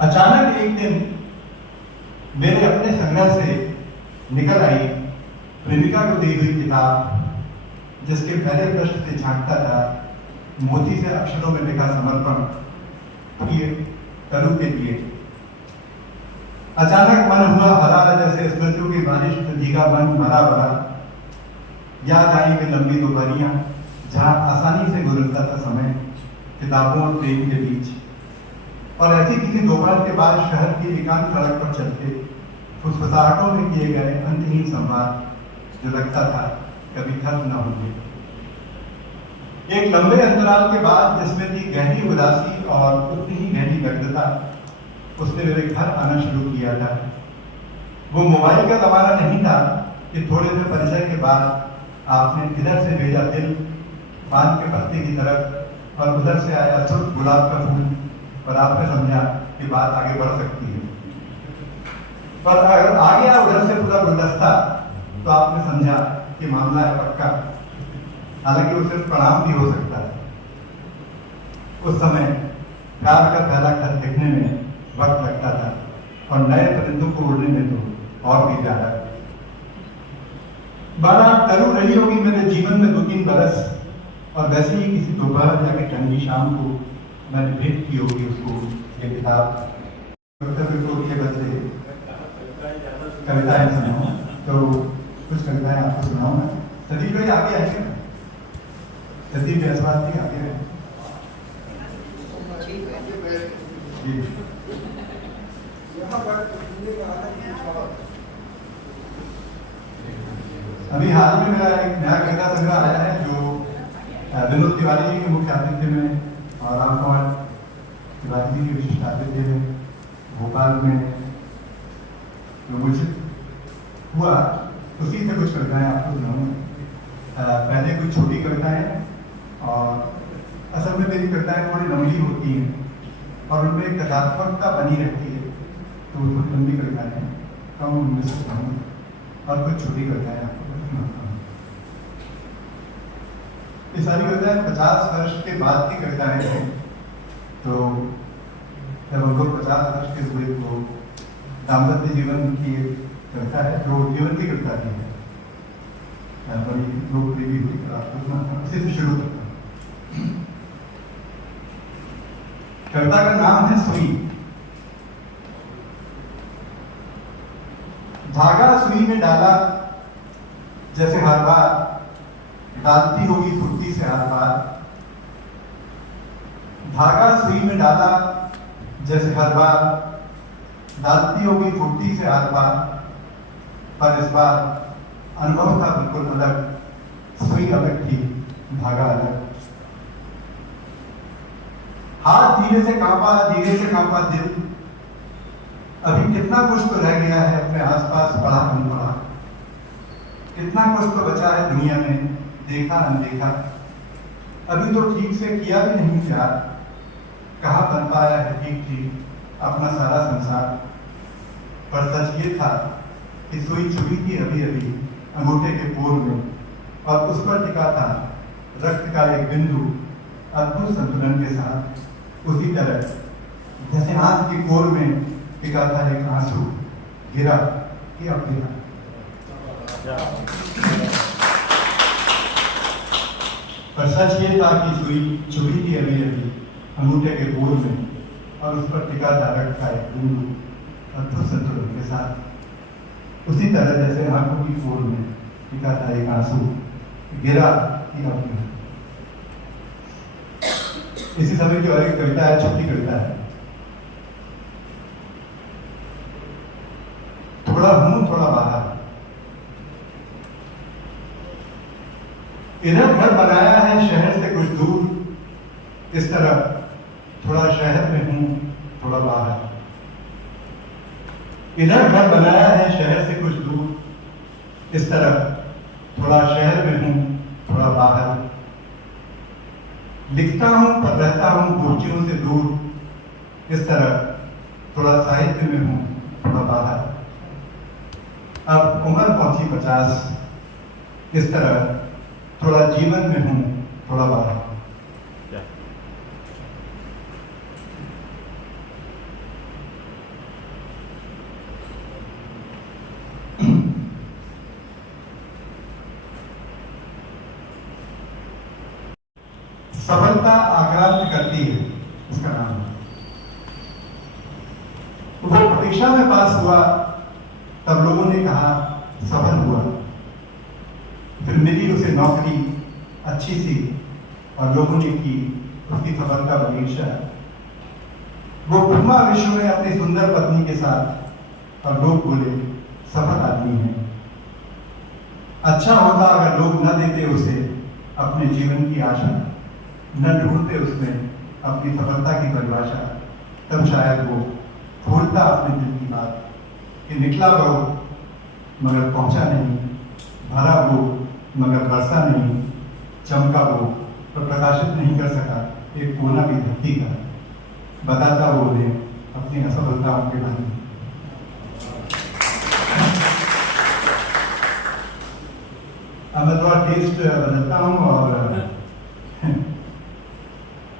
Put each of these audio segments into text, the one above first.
अचानक एक दिन मेरे अपने संग्रह से निकल आई प्रेमिका को दी हुई किताब, जिसके पहले पृष्ठ से झांकता था मोती से अक्षरों में लिखा समर्पण प्रिय करू के लिए। अचानक मन हुआ हरा, जैसे स्मृतियों की बारिश से भीगा मन भरा भरा। याद आई वे लंबी दोपहरियां जहां आसानी से गुजरता था समय किताबों और प्रेम के बीच। और ऐसी किसी दोपहर के बाद शहर की एकांत सड़क पर चलते फुसफुसाहटों में किए गए अंतहीन संवाद, जो लगता था कभी खत्म न होंगे। एक लंबे अंतराल के बाद जिसमें थी गहरी उदासी और उतनी ही गहरी व्यग्रता, उसने मेरे घर आना शुरू किया था। वो मोबाइल का जमाना नहीं था कि थोड़े से परिचय के बाद आपने इधर से भेजा दिल पान के पत्ते की तरफ और उधर से आया शुद्ध गुलाब का फूल, और आपने समझा कि बात आगे बढ़ सकती है। पर अगर आ गया उधर से पूरा गुलदस्ता, तो आपने समझा कि मामला है पक्का, हालांकि वो सिर्फ प्रणाम भी हो सकता है। उस समय प्यार का पहला खत लिखने में वक्त लगता था, और नए परिंदों को उड़ने में तो और भी ज्यादा। बारा करू रही होगी मेरे जीवन में 2-3 बरस, और वैसे ही किसी दोपहर या कि ठंडी शाम को मैंने भेंट की होगी उसको ये किताब। के बदले कविताएं सुनाऊं, तो कुछ कविताएं आपको सुनाऊं मैं। सदीप भाई आगे आइए, सदीप जयसवाल जी आगे हैं। अभी हाल में मेरा एक नया कविता संग्रह आया है, जो विनोद तिवारी जी के मुख्य आतिथ्य में और रामकुमार तिवारी जी के विशिष्ट आतिथ्य में भोपाल में जो मुझे हुआ, उसी से कुछ कविताएं आपको सुनाऊंगा। पहले कुछ छोटी कविताएं, और असल में मेरी कविताएं थोड़ी लंबी होती हैं और उनमें एक कथात्मकता बनी रहती है, तो थोड़ी लंबी कविताएं हैं, कम उनमें से सुनाऊंगा और कुछ छोटी कविताएं आपको सुनाता हूँ। ये सारी कविताएं 50 वर्ष के बाद की कविताएं हैं, तो जब हम लोग 50 वर्ष के हुए तो दाम्पत्य जीवन की कविता है, जो जीवन की कविता की है, बड़ी लोकप्रिय भी हुई। आपको इसी से शुरू करता हूँ। कविता का नाम है सुई। धागा सुई में डाला जैसे हर बार डालती होगी फुर्ती से हर बार। धागा सुई में डाला जैसे हर बार डालती होगी फुर्ती से हर बार। पर इस बार अनुभव था बिल्कुल अलग, सुई अलग थी, धागा अलग। हाथ धीरे से कांपा दिल। अभी कितना कुछ तो रह गया है अपने आसपास पड़ा अनपढ़ा। कितना कुछ तो बचा है दुनिया में देखा अनदेखा। अभी तो ठीक से किया भी नहीं प्यार, कहाँ बन पाया है ठीक अपना सारा संसार। पर सच ये था कि सुई छुई थी अभी अभी अंगूठे के पोर में, और उस पर टिका था रक्त का एक बिंदु अद्भुत संतुलन के साथ। उसी तरह जैसे आंख की कोर में टिका था एक आंसू, गिरा कि अब गिरा। पर सच ये था कि सुई छुई थी अभी अभी अंगूठे के पोर में, और उस पर टिका था रक्त का एक बिंदु अद्भुत संतुलन के साथ। उसी तरह जैसे आंखों की कोर में टिका था एक आंसू, गिरा कि अब गिरा। इसी समय की और एक कविता है, छोटी कविता है। थोड़ा हूं थोड़ा बाहर। इधर घर बनाया है शहर से कुछ दूर, इस तरह थोड़ा शहर में हूं थोड़ा बाहर। इधर घर बनाया है शहर से कुछ दूर, इस तरह थोड़ा शहर में हूं थोड़ा बाहर। लिखता हूं पर रहता हूं कुर्सियों से दूर, इस तरह थोड़ा साहित्य में हूं थोड़ा बाहर। अब उम्र पहुंची 50, इस तरह थोड़ा जीवन में हूं थोड़ा बाहर। सफलता आक्रांत करती है, उसका नाम है। वो परीक्षा में पास हुआ, तब लोगों ने कहा सफल हुआ। फिर मिली उसे नौकरी अच्छी सी और लोगों ने की उसकी सफलता बड़ी ईर्ष्या। वो ब्रह्मा विश्व में अपनी सुंदर पत्नी के साथ और लोग बोले सफल आदमी है। अच्छा होता अगर लोग न देते उसे अपने जीवन की आशा, न ढूंढते उसमें अपनी सफलता की परिभाषा, तब शायद वो खोलता अपने दिल की बात कि निकला वो मगर पहुंचा नहीं, भरा वो मगर बरसा नहीं, चमका वो पर प्रकाशित नहीं कर सका एक कोना भी धरती का, बताता वो उन्हें अपनी असफलताओं के बारे में। अब मैं थोड़ा टेस्ट बदलता हूँ और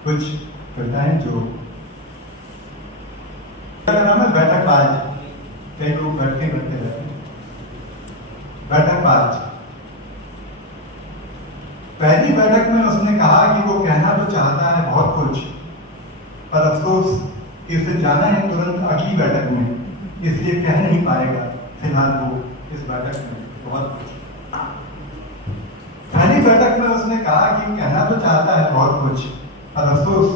कुछ कविताएं जो नाम है बैठकबाज। कई लोग बैठते रहते हैं। बैठकबाज। पहली बैठक में उसने कहा कि वो कहना तो चाहता है बहुत कुछ, पर अफसोस कि उसे जाना है तुरंत अगली बैठक में, इसलिए कह नहीं पाएगा फिलहाल वो इस बैठक में बहुत कुछ। पहली बैठक में उसने कहा कि कहना तो चाहता है बहुत कुछ, पर अफसोस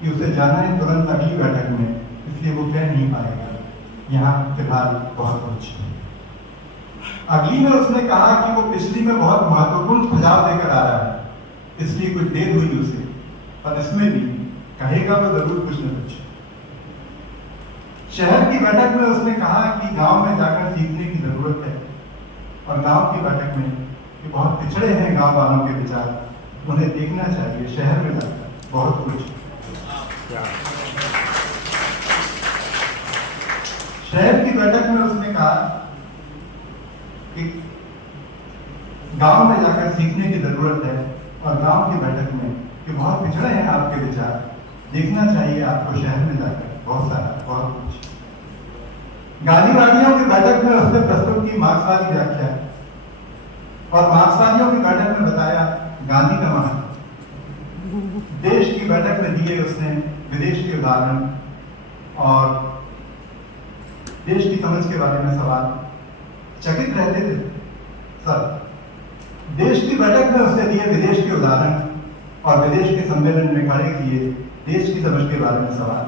कि उसे जाना है तुरंत अगली बैठक में, इसलिए वो कह नहीं पाएगा यहाँ फिलहाल बहुत कुछ। अगली में उसने कहा कि वो पिछली में बहुत महत्वपूर्ण सुझाव देकर आ रहा है, इसलिए कुछ देर हुई उसे, पर इसमें भी कहेगा वो जरूर कुछ न कुछ। शहर की बैठक में उसने कहा कि गांव में जाकर सीखने की जरूरत है, और गांव की बैठक में कि बहुत पिछड़े हैं गांव वालों के विचार, उन्हें देखना चाहिए शहर में जाकर बहुत कुछ। शहर की बैठक में उसने कहा कि गांव में जाकर सीखने की जरूरत है, और गांव की बैठक में कि बहुत पिछड़े हैं आपके विचार, देखना चाहिए आपको शहर में जाकर बहुत सारा बहुत कुछ। गांधीवादियों की बैठक में उसने प्रस्तुत की मार्क्सवादी व्याख्या, और मार्क्सवादियों की बैठक में बताया गांधी का महत्व। देश की बैठक में दिए उसने विदेश के उदाहरण और देश की समझ के बारे में सवाल। चकित रहते थे सब। देश की बैठक में उसने दिए विदेश के उदाहरण और विदेश के सम्मेलन में खड़े किए देश की समझ के बारे में सवाल।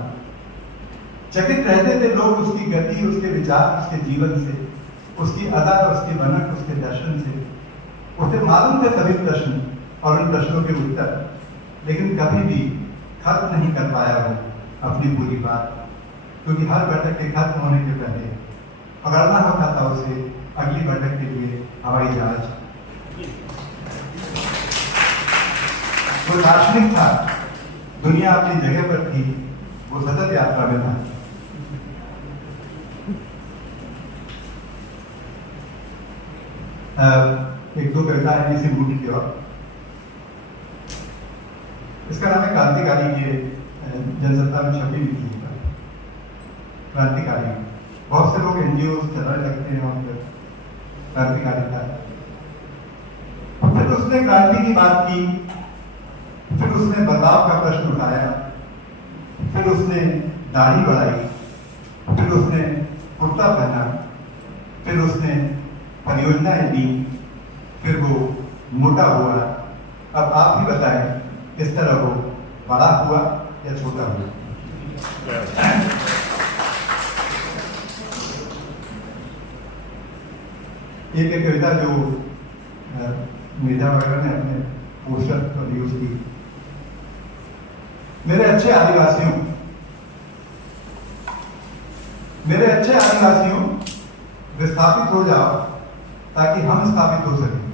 चकित रहते थे लोग उसकी गति, उसके विचार, उसके जीवन से, उसकी अदा, उसकी बनक, उसके दर्शन से। उसे मालूम थे सभी प्रश्न और उन प्रश्नों के उत्तर, लेकिन कभी भी खत्म नहीं कर पाया वो अपनी पूरी बात, क्योंकि हर बैठक के खत्म होने के पहले पकड़ना होता था उसे अगली बैठक के लिए हवाई जहाज। वो दार्शनिक था, दुनिया अपनी जगह पर थी, वो सतत यात्रा में था। एक दो कविता है इसी मूड की ओर। इसका नाम है क्रांतिकारी के जनसत्ता में छपी हुई थी। क्रांतिकारी बहुत से लोग एनजीओ चलाने लगते हैं और क्रांतिकारी था। फिर उसने क्रांति की बात की, फिर उसने बदलाव का प्रश्न उठाया, फिर उसने दाढ़ी बढ़ाई, फिर उसने कुर्ता पहना, फिर उसने परियोजनाएं दी, फिर वो मोटा हुआ। अब आप ही बताएं किस तरह वो बड़ा हुआ या छोटा हुआ। एक कविता जो मेधा वगैरह ने अपने पोस्टर पर यूज की। मेरे अच्छे आदिवासियों, मेरे अच्छे आदिवासियों, विस्थापित हो जाओ ताकि हम स्थापित हो सकें।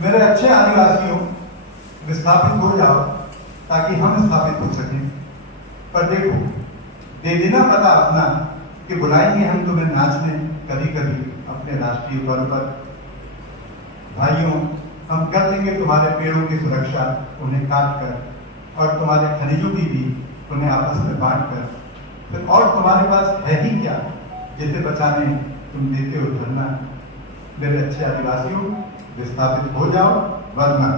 मेरे अच्छे आदिवासियों, विस्थापित हो जाओ ताकि हम स्थापित हो सकें। पर देखो, दे देना पता अपना कि बुलाएंगे हम तुम्हें नाचने कभी कभी अपने राष्ट्रीय पर्व पर। भाइयों, हम कर देंगे तुम्हारे पेड़ों की सुरक्षा उन्हें काट कर, और तुम्हारे खनिजों की भी उन्हें आपस में बांट कर। फिर और तुम्हारे पास है ही क्या जिसे बचाने तुम देते हो धरना। मेरे अच्छे आदिवासियों, विस्थापित हो जाओ वरना